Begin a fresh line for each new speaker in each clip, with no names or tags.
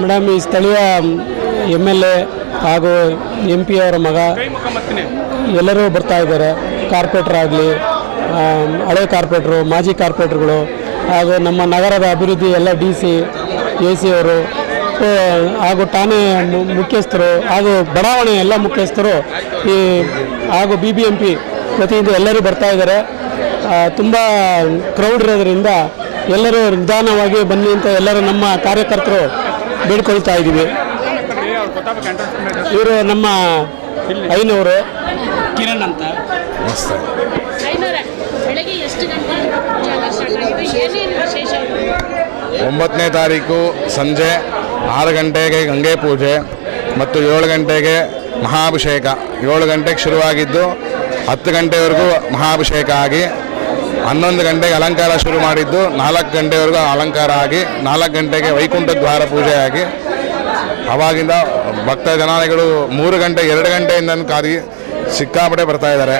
Madam, ಈ ಸ್ಥಳೀಯ M L A ಹಾಗೂ ಎಂ ಪಿ ಅವರ ಮಗ ಎಲ್ಲರೂ ಬರ್ತಾ ಇದ್ದಾರೆ. ಕಾರ್ಪೊರೇಟರ್ ಆಗಲಿ ಹಳೆ ಕಾರ್ಪೊರೇಟ್ರು, ಮಾಜಿ ಕಾರ್ಪೊರೇಟ್ರುಗಳು ಹಾಗೂ ನಮ್ಮ ನಗರದ ಅಭಿವೃದ್ಧಿ ಎಲ್ಲ ಡಿ ಸಿ, ಎ ಸಿ ಅವರು ಹಾಗೂ ಠಾಣೆ ಮುಖ್ಯಸ್ಥರು ಹಾಗೂ ಬಡಾವಣೆ ಎಲ್ಲ ಮುಖ್ಯಸ್ಥರು ಈ, ಹಾಗೂ ಬಿ ಬಿ ಎಂ ಪಿ ವತಿಯಿಂದ ಎಲ್ಲರೂ ಬರ್ತಾ ಇದ್ದಾರೆ. ತುಂಬ ಕ್ರೌಡ್ ಇರೋದ್ರಿಂದ ಎಲ್ಲರೂ ನಿಧಾನವಾಗಿ ಬನ್ನಿ ಅಂತ ಎಲ್ಲರೂ ನಮ್ಮ ಕಾರ್ಯಕರ್ತರು ಬೇಡ್ಕೊಳ್ತಾ ಇದ್ದೀವಿ. ಇವರು ನಮ್ಮ ಐನೂರು. ಕಿರಣ್ ಅಂತ.
ಒಂಬತ್ತನೇ ತಾರೀಕು ಸಂಜೆ ಆರು ಗಂಟೆಗೆ ಗಂಗೆ ಪೂಜೆ ಮತ್ತು ಏಳು ಗಂಟೆಗೆ ಮಹಾಭಿಷೇಕ. ಏಳು ಗಂಟೆಗೆ ಶುರುವಾಗಿದ್ದು ಹತ್ತು ಗಂಟೆವರೆಗೂ ಮಹಾಭಿಷೇಕ ಆಗಿ ಹನ್ನೊಂದು ಗಂಟೆಗೆ ಅಲಂಕಾರ ಶುರು ಮಾಡಿದ್ದು, ನಾಲ್ಕು ಗಂಟೆವರೆಗೂ ಅಲಂಕಾರ ಆಗಿ, ನಾಲ್ಕು ಗಂಟೆಗೆ ವೈಕುಂಠ ದ್ವಾರ ಪೂಜೆ ಆಗಿ, ಅವಾಗಿಂದ ಭಕ್ತ ಜನಾನಿಗಳು ಮೂರು ಗಂಟೆ, ಎರಡು ಗಂಟೆಯಿಂದ ಕಾದಿ ಸಿಕ್ಕಾಪಟ್ಟೆ ಬರ್ತಾ ಇದ್ದಾರೆ.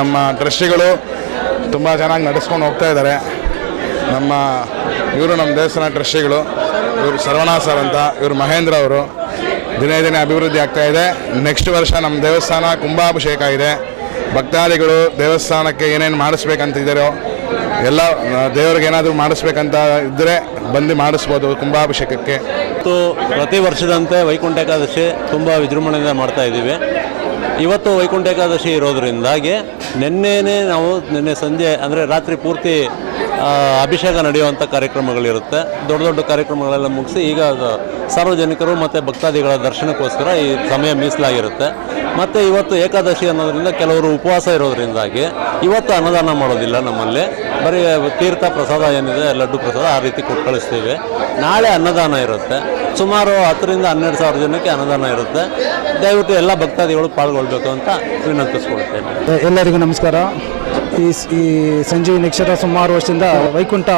ನಮ್ಮ ಟ್ರಸ್ಟಿಗಳು ತುಂಬ ಚೆನ್ನಾಗಿ ನಡೆಸ್ಕೊಂಡು ಹೋಗ್ತಾ ಇದ್ದಾರೆ. ನಮ್ಮ, ಇವರು ನಮ್ಮ ದೇವಸ್ಥಾನ ಟ್ರಸ್ಟಿಗಳು, ಇವರು ಸರ್ವಣ ಸರ್ ಅಂತ, ಇವರು ಮಹೇಂದ್ರ ಅವರು, ದಿನೇ ದಿನೇ ಅಭಿವೃದ್ಧಿ ಆಗ್ತಾ ಇದೆ. ನೆಕ್ಸ್ಟ್ ವರ್ಷ ನಮ್ಮ ದೇವಸ್ಥಾನ ಕುಂಭಾಭಿಷೇಕ ಇದೆ. ಭಕ್ತಾದಿಗಳು ದೇವಸ್ಥಾನಕ್ಕೆ ಏನೇನು ಮಾಡಿಸ್ಬೇಕಂತಿದ್ದಾರೋ ಎಲ್ಲ ದೇವರಿಗೆ ಏನಾದರೂ ಮಾಡಿಸ್ಬೇಕಂತ ಇದ್ದರೆ ಬಂದು ಮಾಡಿಸ್ಬೋದು ಕುಂಭಾಭಿಷೇಕಕ್ಕೆ.
ಮತ್ತು ಪ್ರತಿ ವರ್ಷದಂತೆ ವೈಕುಂಠ ಏಕಾದಶಿ ತುಂಬ ವಿಜೃಂಭಣೆಯಿಂದ ಮಾಡ್ತಾ ಇದ್ದೀವಿ. ಇವತ್ತು ವೈಕುಂಠ ಏಕಾದಶಿ ಇರೋದ್ರಿಂದಾಗಿ ನಿನ್ನೆನೇ ನಾವು, ನಿನ್ನೆ ಸಂಜೆ, ಅಂದರೆ ರಾತ್ರಿ ಪೂರ್ತಿ ಅಭಿಷೇಕ ನಡೆಯುವಂಥ ಕಾರ್ಯಕ್ರಮಗಳಿರುತ್ತೆ. ದೊಡ್ಡ ದೊಡ್ಡ ಕಾರ್ಯಕ್ರಮಗಳೆಲ್ಲ ಮುಗಿಸಿ ಈಗ ಸಾರ್ವಜನಿಕರು ಮತ್ತು ಭಕ್ತಾದಿಗಳ ದರ್ಶನಕ್ಕೋಸ್ಕರ ಈ ಸಮಯ ಮೀಸಲಾಗಿರುತ್ತೆ. ಮತ್ತು ಇವತ್ತು ಏಕಾದಶಿ ಅನ್ನೋದರಿಂದ ಕೆಲವರು ಉಪವಾಸ ಇರೋದರಿಂದಾಗಿ ಇವತ್ತು ಅನ್ನದಾನ ಮಾಡೋದಿಲ್ಲ ನಮ್ಮಲ್ಲಿ. ಬರೀ ತೀರ್ಥ ಪ್ರಸಾದ ಏನಿದೆ, ಲಡ್ಡು ಪ್ರಸಾದ ಆ ರೀತಿ ಕೊಟ್ಟು ಕಳಿಸ್ತೀವಿ. ನಾಳೆ ಅನ್ನದಾನ ಇರುತ್ತೆ. ಸುಮಾರು ಹತ್ತರಿಂದ ಹನ್ನೆರಡು ಸಾವಿರ ಜನಕ್ಕೆ ಅನ್ನದಾನ ಇರುತ್ತೆ. ದಯವಿಟ್ಟು ಎಲ್ಲ ಭಕ್ತಾದಿಗಳು ಪಾಲ್ಗೊಳ್ಬೇಕು ಅಂತ ವಿನಂತಿಸ್ಕೊಳ್ತೇನೆ.
ಎಲ್ಲರಿಗೂ ನಮಸ್ಕಾರ. ಈ ಈ ಸಂಜೀವಿ ನಕ್ಷತ್ರ ಸುಮಾರು ವರ್ಷದಿಂದ ವೈಕುಂಠ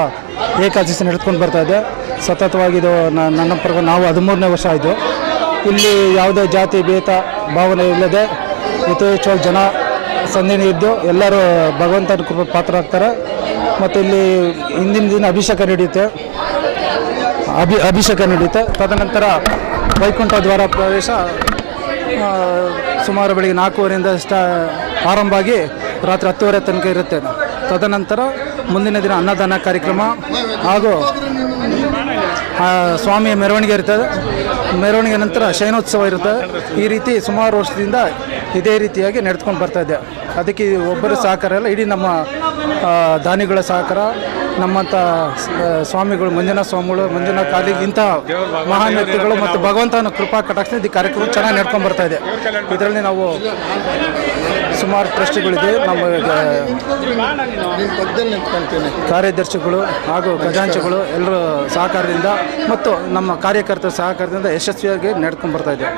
ಏಕಾದಶಿ ನಡೆದುಕೊಂಡು ಬರ್ತಾ ಇದೆ. ಸತತವಾಗಿ ಇದು ನನ್ನ ಪ್ರಕಾರ ನಾವು ಹದಿಮೂರನೇ ವರ್ಷ ಆಯಿತು. ಇಲ್ಲಿ ಯಾವುದೇ ಜಾತಿ, ಭೇದ, ಭಾವನೆ ಇಲ್ಲದೆ ಯಥೇಚ್ಛವಾಗಿ ಜನ ಸಂದಿನಿ ಇದ್ದು ಎಲ್ಲರೂ ಭಗವಂತನ ಕೃಪೆ ಪಾತ್ರರಾಗ್ತಾರೆ ಮತ್ತು ಇಲ್ಲಿ ಹಿಂದಿನ ದಿನ ಅಭಿಷೇಕ ನಡೆಯುತ್ತೆ. ಅಭಿ, ಅಭಿಷೇಕ ನಡೆಯುತ್ತೆ. ತದನಂತರ ವೈಕುಂಠ ದ್ವಾರ ಪ್ರವೇಶ ಸುಮಾರು ಬೆಳಿಗ್ಗೆ ನಾಲ್ಕೂವರೆಯಿಂದ ಸ್ಟಾ, ಆರಂಭ ಆಗಿ ರಾತ್ರಿ ಹತ್ತುವರೆ ತನಕ ಇರುತ್ತೆ. ತದನಂತರ ಮುಂದಿನ ದಿನ ಅನ್ನದಾನ ಕಾರ್ಯಕ್ರಮ ಹಾಗೂ ಸ್ವಾಮಿಯ ಮೆರವಣಿಗೆ ಇರ್ತದೆ. ಮೆರವಣಿಗೆ ನಂತರ ಶಯನೋತ್ಸವ ಇರುತ್ತೆ ಈ ರೀತಿ ಸುಮಾರು ವರ್ಷದಿಂದ ಇದೇ ರೀತಿಯಾಗಿ ನಡೆದುಕೊಂಡು ಬರ್ತಾ ಇದೆ. ಅದಕ್ಕೆ ಒಬ್ಬರ ಸಹಕಾರ ಎಲ್ಲ ಇಡೀ ನಮ್ಮ ದಾನಿಗಳ ಸಹಕಾರ ನಮ್ಮಂಥ ಸ್ವಾಮಿಗಳು, ಮಂಜುನಾಥ ಸ್ವಾಮಿಗಳು, ಮಂಜುನಾಥ ಕಾಲಿ ಇಂತಹ ಮಹಾನ್ ವ್ಯಕ್ತಿಗಳು ಮತ್ತು ಭಗವಂತನ ಕೃಪಾ ಕಟಾಕ್ಷ ಈ ಕಾರ್ಯಕ್ರಮ ಚೆನ್ನಾಗಿ ನಡ್ಕೊಂಡು ಬರ್ತಾ ಇದೆ. ಇದರಲ್ಲಿ ನಾವು ಸುಮಾರು ಟ್ರಸ್ಟ್ಗಳಿದೆ. ನಮ್ಮ ಕಾರ್ಯದರ್ಶಿಗಳು ಹಾಗೂ ಖಜಾಂಚಿಗಳು ಎಲ್ಲರೂ ಸಹಕಾರದಿಂದ ಮತ್ತು ನಮ್ಮ ಕಾರ್ಯಕರ್ತರ ಸಹಕಾರದಿಂದ ಯಶಸ್ವಿಯಾಗಿ ನಡ್ಕೊಂಡು ಬರ್ತಾ ಇದೆ.